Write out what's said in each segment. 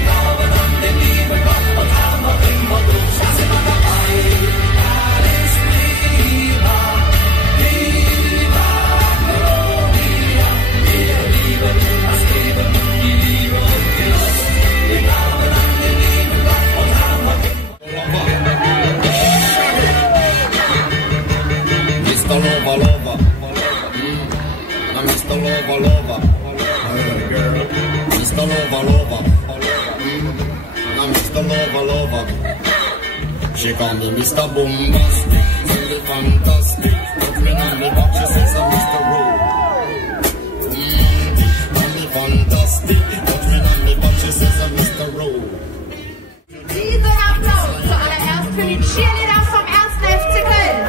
glauben an den lieben Gott und haben noch immer durch. Da sind wir dabei. Alles prima, viva Gloria. Wir lieben das Leben, die Liebe und Genuss. Wir glauben an den lieben Gott und haben noch immer. Mr. Lover, Lover. Mr. Lover, Lover. Mr. Lover, Lover. Mr. Lover, Lover. She call me Mr. Bombastic, really fantastic. Put me on the box, she says I'm Mr. Rowe. Call me fantastic. Put me on the box, she says I'm Mr. Rowe. Riesen Applaus zuallererst für die Cheerleader vom 1. FC Köln.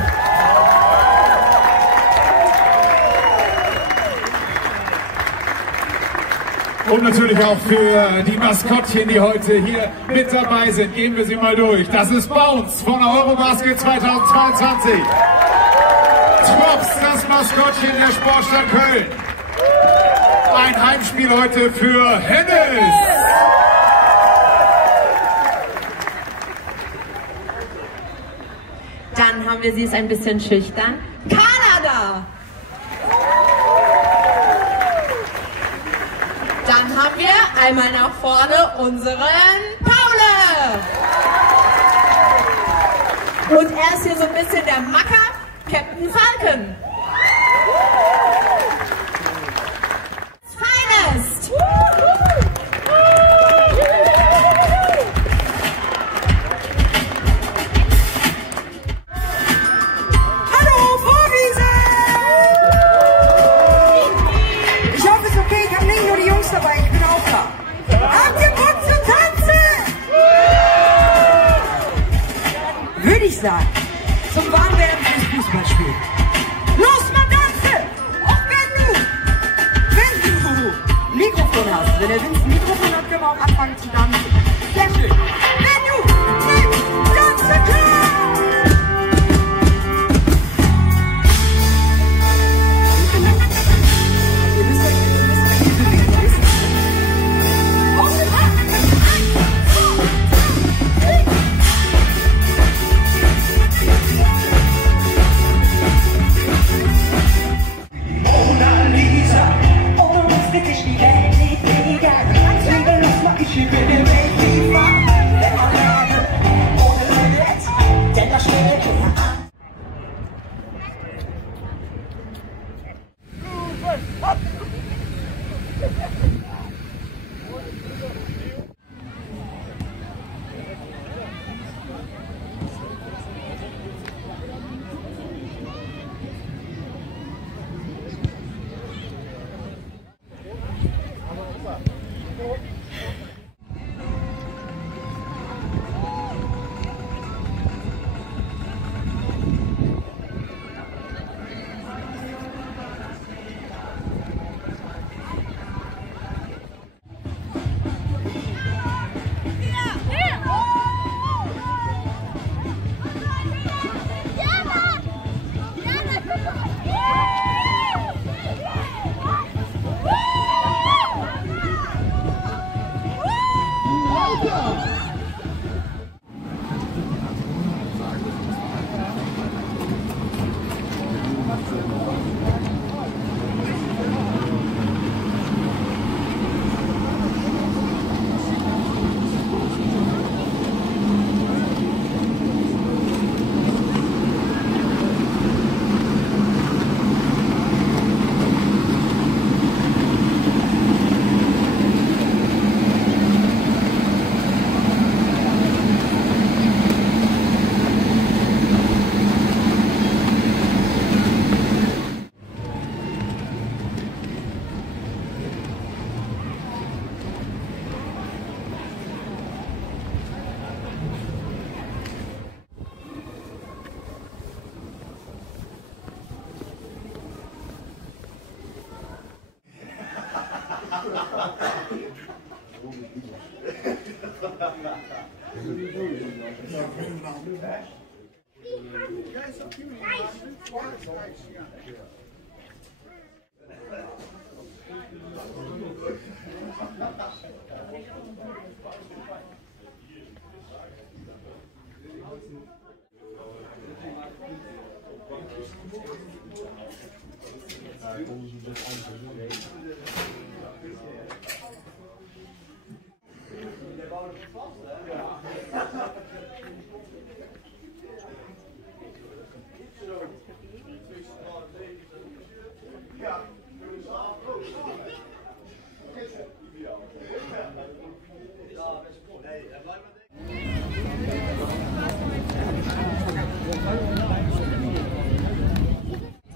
Und natürlich auch für die Maskottchen, die heute hier mit dabei sind. Gehen wir sie mal durch. Das ist Bounce von der Eurobasket 2022. Trops, das Maskottchen der Sportstadt Köln. Ein Heimspiel heute für Hennes. Dann haben wir sie, ist ein bisschen schüchtern. Kanada. Dann haben wir einmal nach vorne unseren Paule. Und er ist hier so ein bisschen der Macker, Captain Falcon. Finest. Hallo, Vorwiese! Ich hoffe, es ist okay, ich habe nicht nur die Jungs dabei, ich bin auch da. Habt ihr Bock zu tanzen? Würde ich sagen, zum Warmwerden fürs Fußballspiel. Los, mal tanzen! Auch wenn du ein Mikrofon hast. Wenn der Vince ein Mikrofon hat, können wir auch anfangen zu tanzen. Sehr schön. Wenn du mit tanzen kannst!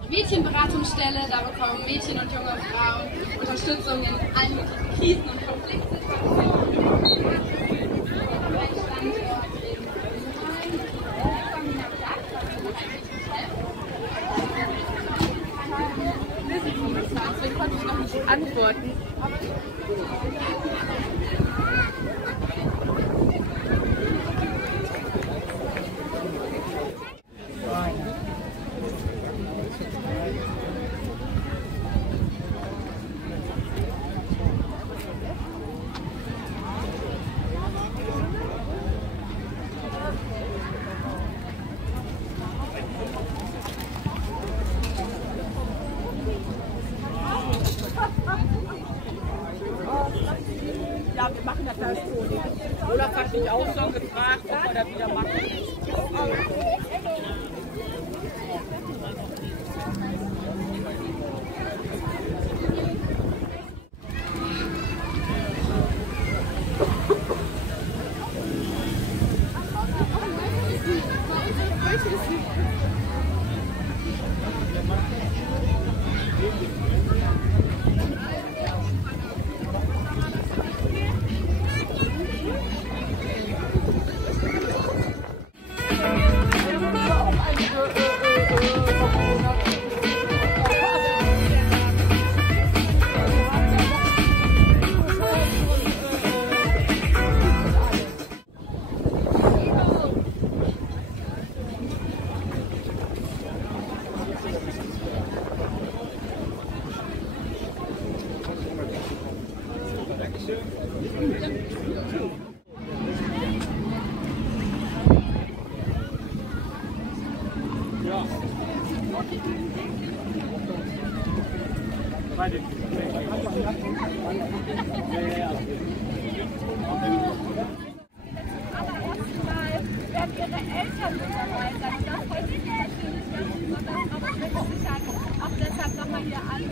Mädchenberatungsstelle, da bekommen Mädchen und junge Frauen Unterstützung in allen möglichen Krisen und Konfliktsituationen. Mein Standort in deswegen konnte ich noch nicht antworten. Ja, wir machen das als Toni. Olaf hat mich auch schon gefragt, ob wir das wieder machen. Werden ihre Eltern mit dabei sein. Und das heute sehr schön ist, aber ich bin sicher, auch deshalb nochmal hier alle.